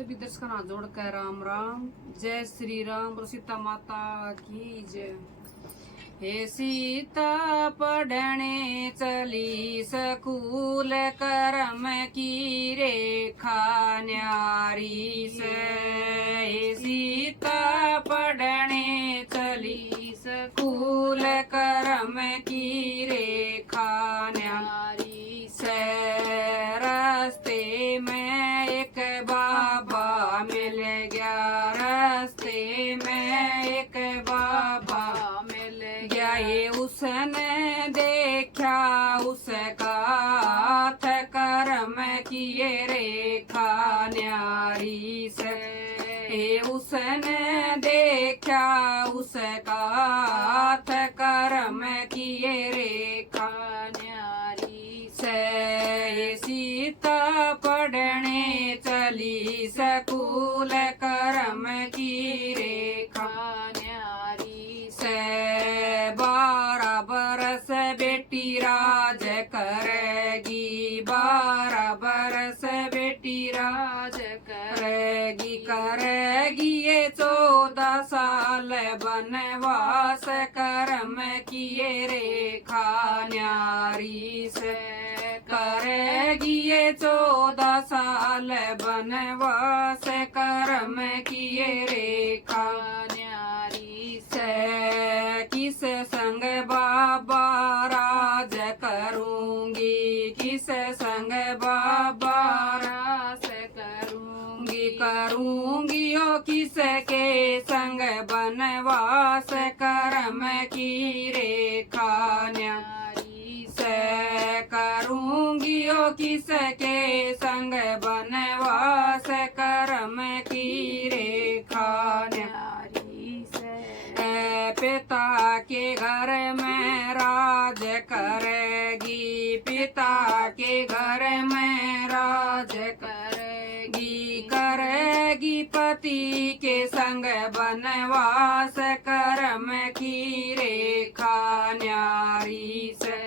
सभी दर्शकों हाथ जोड़कर राम राम। जय श्री राम और सीता माता की जय। हे सीता पढ़ने चली स्कूल करम की रेखा न्यारी से। हे सीता पढ़ने चली स्कूल करम की रेखा न्यारी से। रास्ते में एक बाबा मिल गया, रास्ते में एक बाबा मिल गया। ये उसने देखा उसका हाथ कर्म किए रेखा न्यारी से। ये उसने देखा उसका हाथ कर्म किए रेखा न्यारी से। ये सीता पढ़ने चली स्कूल करम की रेखा न्यारी से। 12 बरस बेटी राज करेगी, 12 बरस बेटी राज करेगी। करेगी ये 14 साल बनवास कर्म किए रेखा न्यारी से। करेगी ये 14 साल बनवास कर्म किए रेखा न्यारी से। किस संग बाबा राज करूंगी, किस संग बाबा राज करूंगी। करूंगी ओ किसके संग बनवास कर्म की रेखा न्यारी से। करूंगी ओ किसके संग बनवास कर्म की रेखा न्यारी से। पिता के घर में राज करेगी, पिता के घर में राज करेगी। करेगी पति के संग बनवास कर्म की रेखा न्यारी से।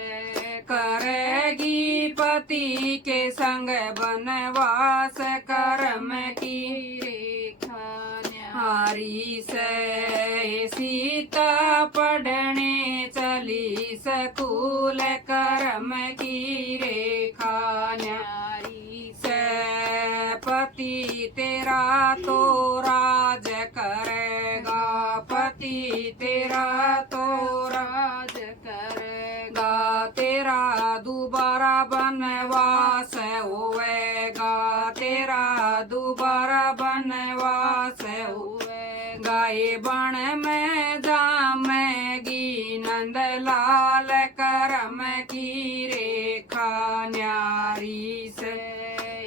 करेगी पति के संग बनवास कर्म की रेखा न्यारी से। सीता पढ़ने चली स्कूल करम की रेखा न्यारी से। पति तेरा तो राज करेगा, पति तेरा तो राज करेगा। तेरा दोबारा बनवास होएगा, तेरा दोबारा बनवास होएगा। ये बन में जामेगी नंदलाल करम की रेखा न्यारी से।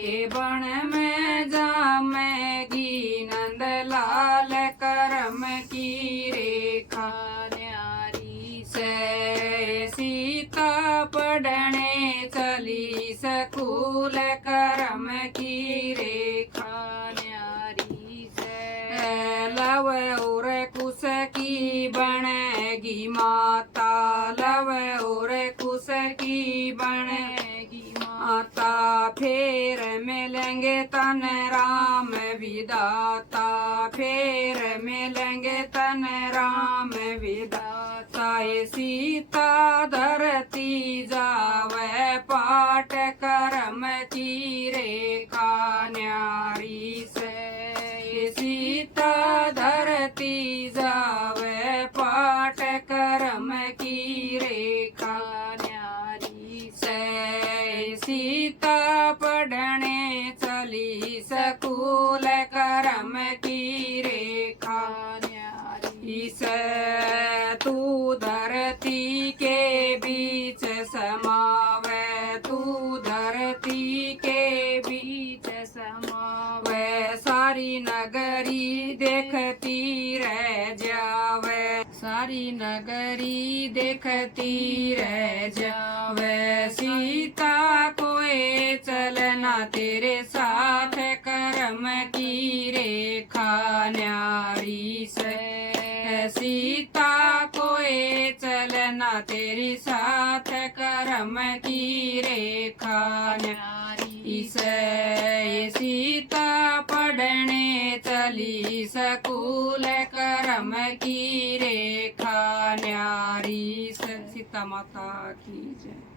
ये बन में जामेगी नंदलाल करम की रेखा न्यारी से। सीता पढ़ने चली स्कूल करम की रेखा न्यारी से। लव और कुश की बनेगी माता, लव और कुश की बनेगी माता। फिर मिलेंगे तन राम विदाता, फिर मिलेंगे तन राम विदाता। ये सीता धरती जावे पाठ कर्म की रेखा न्यारी से। ये सीता धरती जावे पाठ कर्म की रेखा न्यारी से। सीता पढ़ने चली स्कूल करम की रेखा न्यारी से। तू धरती के बीच समावे, तू धरती के बीच समावे। सारी नगरी देखती रह जावे, सारी नगरी देखती रह जावे। सीता कोई चलना तेरे साथ कर्म की रेखा न्यारी से। सीता कोई चलना तेरे साथ कर्म की रेखा न्यारी से। जय। सीता पढ़ने चली स्कूल कर्म की रेखा न्यारी से। सीता माता की जय।